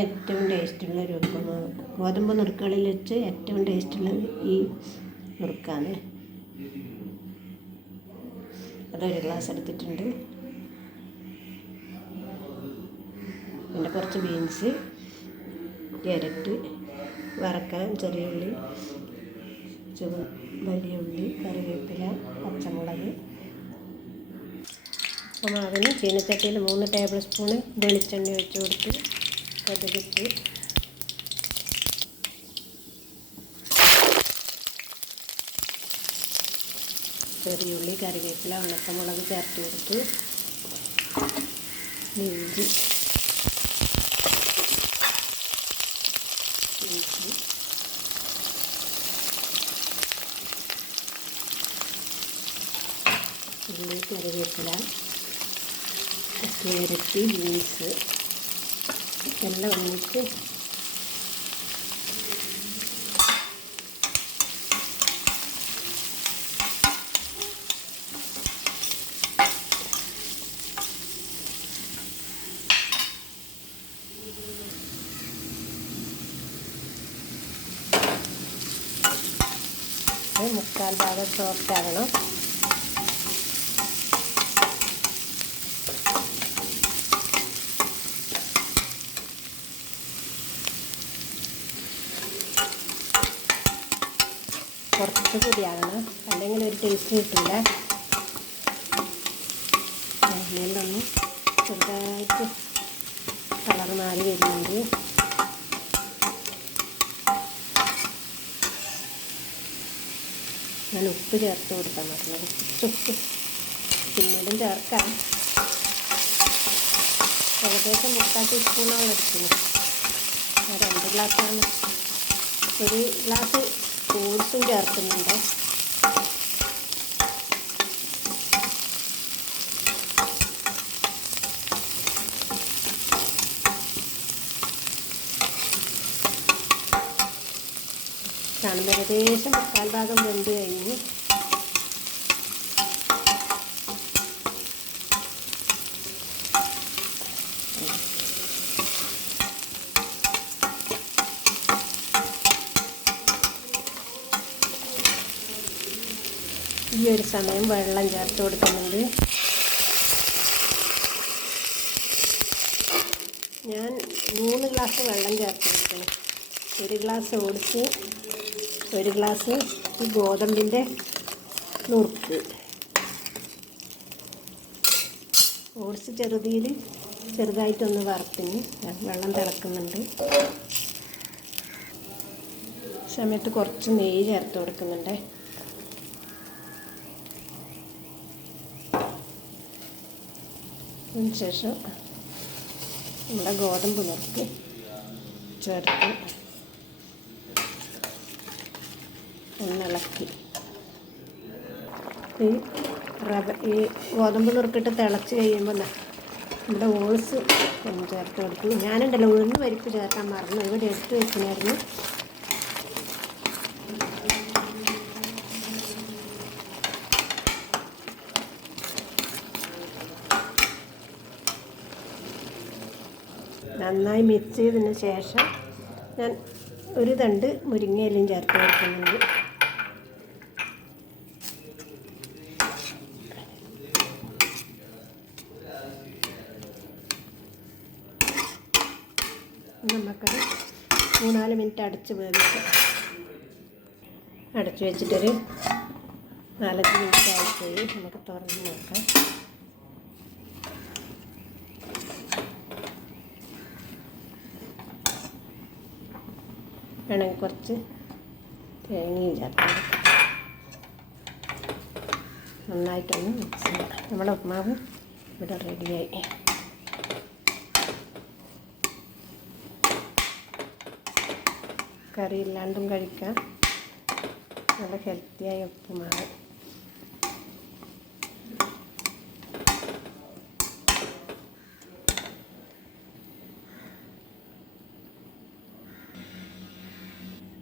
ഏറ്റവും ടേസ്റ്റുള്ള ഒരു ഗോതമ്പ് നുറുക്കുകളിൽ വെച്ച് ഏറ്റവും ടേസ്റ്റുള്ളത് ഈ നുറുക്കാണ്. അതൊരു ഗ്ലാസ് എടുത്തിട്ടുണ്ട്. പിന്നെ കുറച്ച് ബീൻസ് ക്യാരറ്റ് വറക്കാൻ ചെറിയ ഉള്ളി ചുവ വലിയ ഉള്ളി കറിവേപ്പില പച്ചമുളക്. അപ്പോൾ അതിന് ചീനച്ചട്ടിയിൽ മൂന്ന് ടേബിൾ സ്പൂണ് വെളിച്ചെണ്ണ ഒഴിച്ച് കൊടുത്ത് കടുകിട്ട് ചെറിയുള്ളി കറിവേപ്പില ഉണക്കമുളക് ചേർത്ത് കൊടുത്ത് ഇഞ്ചി. ഉള്ളി കറിവേപ്പില ക്യാരറ്റ് ബീൻസ്. എല്ലാം ഒന്നിച്ച് മുക്കാൽ ഭാഗം സോഫ്റ്റ് ആകണം കുറച്ച് കൂടിയാകണം അല്ലെങ്കിൽ ഒരു ടേസ്റ്റ് കിട്ടില്ല. എണ്ണയിലൊന്ന് ചെറുതായിട്ട് കളർ മാറി വരുന്നുണ്ട്. ഞാൻ ഉപ്പ് ചേർത്ത് കൊടുക്കാൻ പറഞ്ഞത് ഉപ്പ്. പിന്നീടും ചേർക്കാം. ഏകദേശം മുക്കാൽ ടീസ്പൂണോളം എടുക്കുന്നു രണ്ട് ഗ്ലാസ്സാണ് ഒരു ഗ്ലാസ് ഫ്രൂട്ട്സും ചേർക്കുന്നുണ്ട്. കാണുമ്പോൾ ഏകദേശം മുക്കാൽ ഭാഗം വെന്ത് കഴിഞ്ഞ് ഈ ഒരു സമയം വെള്ളം ചേർത്ത് കൊടുക്കുന്നുണ്ട്. ഞാൻ മൂന്ന് ഗ്ലാസ് വെള്ളം ചേർത്ത് കൊടുക്കണം. ഒരു ഗ്ലാസ് ഓടിച്ച് ഒരു ഗ്ലാസ് ഈ ഗോതമ്പിന്റെ നുറുക്ക്. ഓടിച്ച് ചെറുതിയിൽ ചെറുതായിട്ടൊന്ന് വറുത്തിന് വെള്ളം തിളക്കുന്നുണ്ട്. സമയത്ത് കുറച്ച് നെയ്യ് ചേർത്ത് കൊടുക്കുന്നുണ്ട്. അതിനുശേഷം നമ്മുടെ ഗോതമ്പ് നുറുക്ക് ചേർത്ത് ഒന്നിളക്കി ഈ റവ ഈ ഗോതമ്പ് നുറുക്കിട്ട് തിളച്ച് കഴിയുമ്പോൾ നമ്മുടെ ഓൾസ് ചേർത്ത് കൊടുക്കും ഞാനുണ്ടല്ലോ ഉഴുന്ന് പരിപ്പ് ചേർക്കാൻ മറന്നു. ഇവിടെ എടുത്ത് വെച്ചിനായിരുന്നു നന്നായി മിക്സ് ചെയ്തതിന് ശേഷം ഞാൻ ഒരു തണ്ട് മുരിങ്ങയിലും ചേർത്ത് കൊടുക്കുന്നുണ്ട്. നമുക്കത് മൂന്നാൽ മിനിറ്റ് അടച്ച് വേവിക്കാം അടച്ചു വെച്ചിട്ടൊരു നാലഞ്ച് മിനിറ്റ് ആയിപ്പോയി നമുക്ക് തുറന്ന് നോക്കാം. വേണമെങ്കിൽ കുറച്ച് തേങ്ങയും ചേർത്ത് നന്നായിട്ടൊന്ന് മിക്സ് ചെയ്യാം. നമ്മുടെ ഉപ്മാവ് ഇവിടെ റെഡിയായി കറി ഇല്ലാണ്ടും കഴിക്കാം. നല്ല ഹെൽത്തിയായ ഉപ്പുമാവ്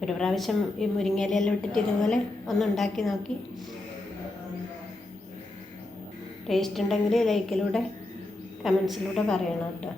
ഒരു പ്രാവശ്യം ഈ മുരിങ്ങയിലെല്ലാം ഇട്ടിട്ട് ഇതുപോലെ ഒന്നുണ്ടാക്കി നോക്കി. ടേസ്റ്റ് ഉണ്ടെങ്കിൽ ലൈക്കിലൂടെ കമൻസിലൂടെ പറയണം കേട്ടോ.